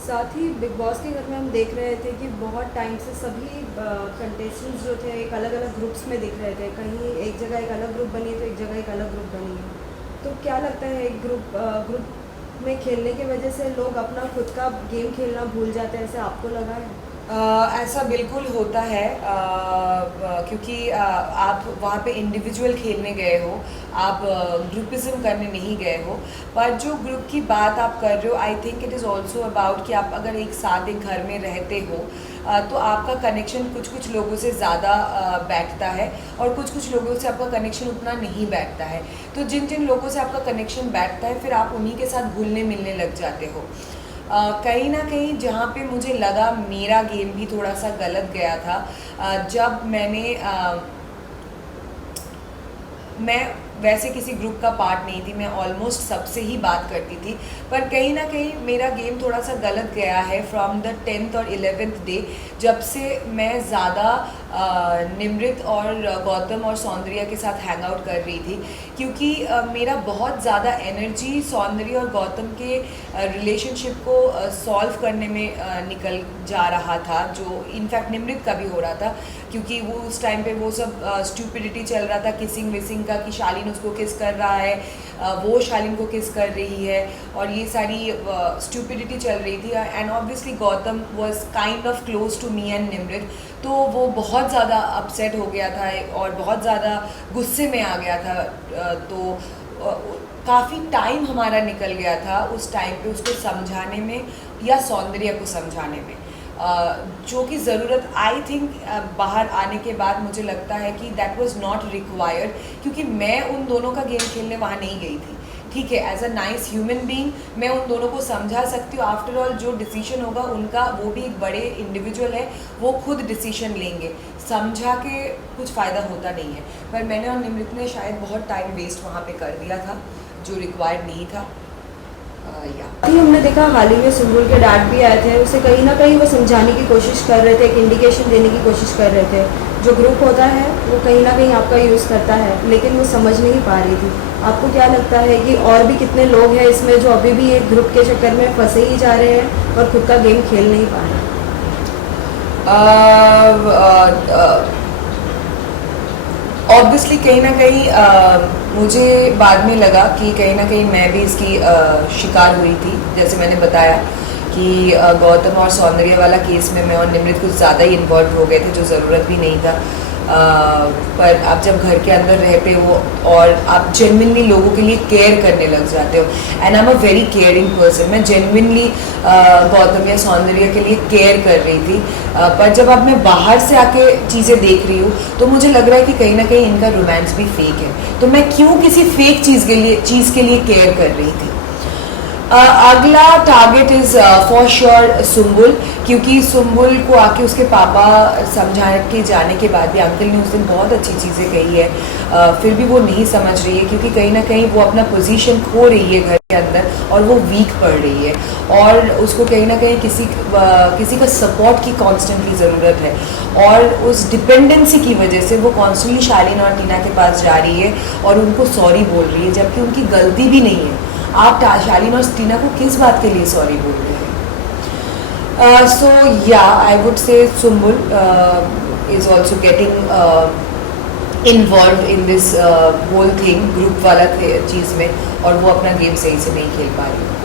साथ ही big boss के घर में हम देख रहे थे कि बहुत टाइम से सभी कंटेस्टेंट्स जो थे एक अलग अलग ग्रुप्स में दिख रहे थे। कहीं एक जगह एक अलग ग्रुप बनी है तो एक जगह एक अलग ग्रुप बनी है। तो क्या लगता है एक ग्रुप में खेलने की वजह से लोग अपना खुद का गेम खेलना भूल जाते हैं, ऐसे आपको लगा है? ऐसा बिल्कुल होता है, क्योंकि आप वहाँ पे इंडिविजुअल खेलने गए हो, आप ग्रुपिज्म करने नहीं गए हो। पर जो ग्रुप की बात आप कर रहे हो, I think it is also about कि आप अगर एक साथ एक घर में रहते हो तो आपका कनेक्शन कुछ कुछ लोगों से ज़्यादा बैठता है और कुछ कुछ लोगों से आपका कनेक्शन उतना नहीं बैठता है। तो जिन जिन लोगों से आपका कनेक्शन बैठता है फिर आप उन्हीं के साथ घुलने मिलने लग जाते हो। कहीं ना कहीं जहाँ पे मुझे लगा मेरा गेम भी थोड़ा सा गलत गया था, जब मैं वैसे किसी ग्रुप का पार्ट नहीं थी, मैं ऑलमोस्ट सबसे ही बात करती थी, पर कहीं ना कहीं मेरा गेम थोड़ा सा गलत गया है फ्रॉम द 10th और 11th डे, जब से मैं ज़्यादा निमृत और गौतम और सौंदर्या के साथ हैंग आउट कर रही थी। क्योंकि मेरा बहुत ज़्यादा एनर्जी सौंदर्य और गौतम के रिलेशनशिप को सॉल्व करने में निकल जा रहा था, जो इनफैक्ट निमृत का भी हो रहा था। क्योंकि वो उस टाइम पे वो सब स्टूपिडिटी चल रहा था, किसिंग विसिंग का, कि शालीन उसको किस कर रहा है, वो शालीन को किस कर रही है, और ये सारी स्टूपिडिटी चल रही थी। And obviously Gautam was kind of close to me and Nimrit, तो वो बहुत ज़्यादा अपसेट हो गया था और बहुत ज़्यादा गुस्से में आ गया था। तो काफ़ी टाइम हमारा निकल गया था उस टाइम पे उसको समझाने में या सौंदर्य को समझाने में, जो कि ज़रूरत आई थिंक बाहर आने के बाद मुझे लगता है कि दैट वाज नॉट रिक्वायर्ड, क्योंकि मैं उन दोनों का गेम खेलने वहाँ नहीं गई थी। ठीक है, as a nice human being मैं उन दोनों को समझा सकती हूँ। आफ्टर ऑल जो डिसीजन होगा उनका, वो भी एक बड़े इंडिविजुअल है, वो खुद डिसीजन लेंगे, समझा के कुछ फ़ायदा होता नहीं है। पर मैंने और निमृत ने शायद बहुत टाइम वेस्ट वहाँ पे कर दिया था जो रिक्वायर्ड नहीं था। हमने देखा हाल ही में सुम्बुल के डैड भी आए थे, उसे कहीं ना कहीं वो समझाने की कोशिश कर रहे थे, एक इंडिकेशन देने की कोशिश कर रहे थे। जो ग्रुप होता है वो कहीं ना कहीं आपका यूज़ करता है, लेकिन वो समझ नहीं पा रही थी। आपको क्या लगता है कि और भी कितने लोग हैं इसमें जो अभी भी एक ग्रुप के चक्कर में फंसे ही जा रहे हैं और खुद का गेम खेल नहीं पा रहे? ऑब्वियसली कहीं ना कहीं मुझे बाद में लगा कि कहीं ना कहीं मैं भी इसकी शिकार हुई थी। जैसे मैंने बताया कि गौतम और सौंदर्य वाला केस में मैं और निमृत कुछ ज़्यादा ही इन्वॉल्व हो गए थे, जो ज़रूरत भी नहीं था। पर आप जब घर के अंदर रहते हो और आप जेन्युइनली लोगों के लिए केयर करने लग जाते हो, and I am a very caring person, मैं जेन्युइनली गौतम या सौंदर्य के लिए केयर कर रही थी। पर जब अब मैं बाहर से आके चीज़ें देख रही हूँ तो मुझे लग रहा है कि कहीं ना कहीं इनका रोमांस भी फेक है। तो मैं क्यों किसी फेक चीज़ के लिए केयर कर रही थी। अगला target is for sure Sumbul, क्योंकि सुम्बुल को आके उसके पापा समझा के जाने के बाद भी अंकल ने उस दिन बहुत अच्छी चीज़ें कही है, फिर भी वो नहीं समझ रही है, क्योंकि कहीं ना कहीं वो अपना पोजीशन खो रही है घर के अंदर और वो वीक पड़ रही है, और उसको कहीं ना कहीं किसी का सपोर्ट की कॉन्स्टेंटली ज़रूरत है। और उस डिपेंडेंसी की वजह से वो कॉन्स्टेंटली शालीन और टीना के पास जा रही है और उनको सॉरी बोल रही है, जबकि उनकी गलती भी नहीं है। आप शालीन और टीना को किस बात के लिए सॉरी बोल रहे हैं? सो या I would say Sumbul is also getting involve in this whole thing, group वाला चीज़ में, और वो अपना गेम सही से नहीं खेल पा रही।